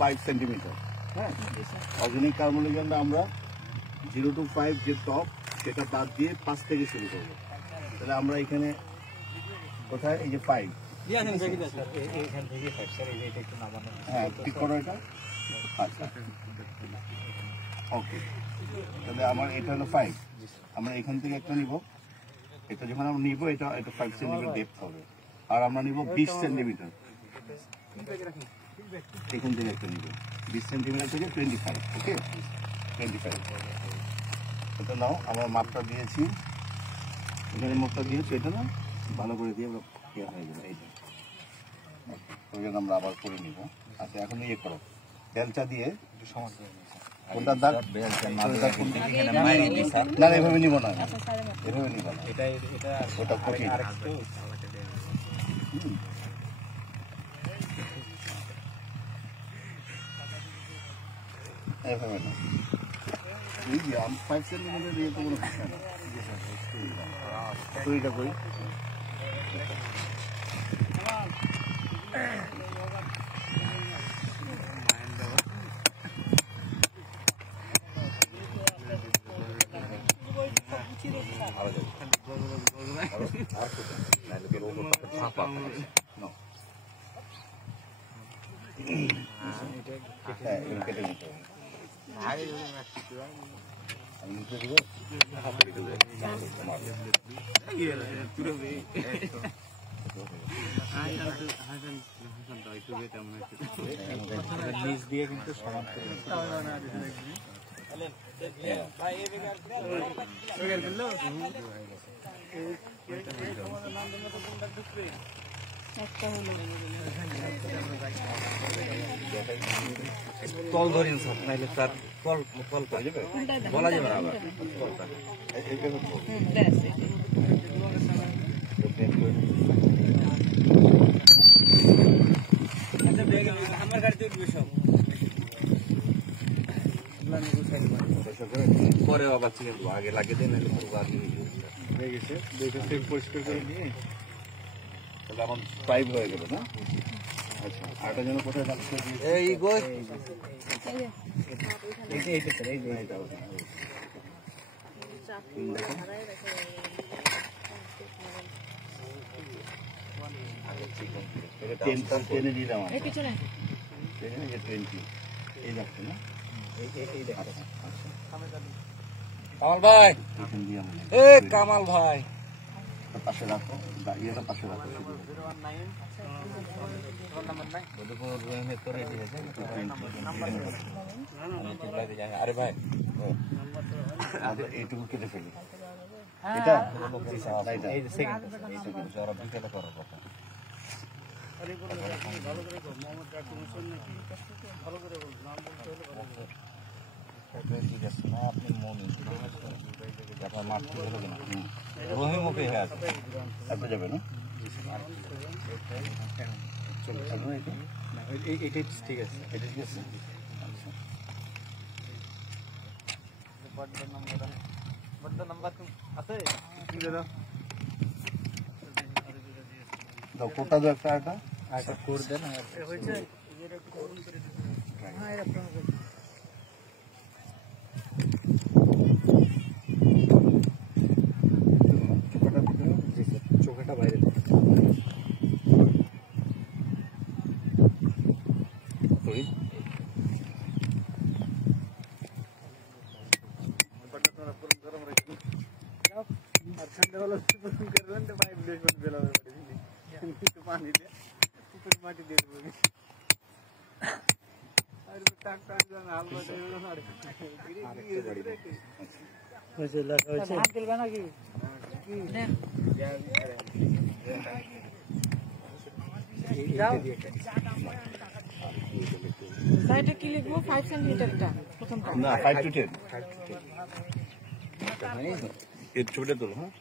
5 centimetre. হ্যাঁ, organic carbon লিগ্যান্ডে আমরা 0 to 5 যে টপ সেটা বাদ দিয়ে 5 থেকে শুরু করবো। তাহলে আমরা এখানে কোথায় এই যে 5, হ্যাঁ ঠিক করো এটা। আচ্ছা ওকে, তাহলে আমার এটা হলো 5, আমরা এখান থেকে একটা নিব, এটা যখন আমরা নিব এটা 5 সেন্টিমিটার ডেপথ হবে, আর আমরা নিব 20 সেন্টিমিটার, এখান থেকে একটা নিব 20 সেন্টিমিটার থেকে 25। ওকে 25 এটা নাও, আমরা মাপটা দিয়েছি, এখানে মাপটা দিয়েছি, এটা না ভালো করে দিয়ে আমরা ইয়ে হয়ে যাবে। এইটা ওই জন্য আমরা আবার করে নিব। আচ্ছা এখন ইয়ে করো, ডেলটা দিয়ে কোনটা দাগ, না এভাবে নিব না, এভাবে নিব না, ওটা কঠিন। এভাবে না, 5 সেন্টিমিটার দিয়ে তো কোনো কিছু না। এটা করি কেটে নিতে হবে। নিচ দিয়ে কিন্তু সমান তল ধরেন স্যার, নাইলে স্যার কল বলা যাবে না। আবার আমার গাড়িতে উঠবে সব পরে আবার আগে লাগিয়ে দেন, হয়ে গেছে পরিষ্কার করে নিয়ে তাহলে আমার 5 হয়ে গেল না। আচ্ছা আরেকটা যেন কোথায় এই গো টেনে দিলাম, এই দেখো না কামাল ভাই, এ কামাল ভাই পাশে রাখো, ইয়েটা পাশে রাখো। আরে ভাই এইটুকু কেটে ফেলি, এটা বিকেলে করার কথা। ঠিক আছে না, আপনি মনে মাঠটি হলো কিনা রহিমুখী হয়ে আসবে, আসতে যাবে না এইটাই ঠিক আছে, এটা ঠিক আছে। কোটা দো একটা করে দেন চোখাটা বাইরে সাইডে কি লিখবো? 5 সেন্টিমিটারটা প্রথমটা না 5 to 10 এর ছবিটা তোলো। হ্যাঁ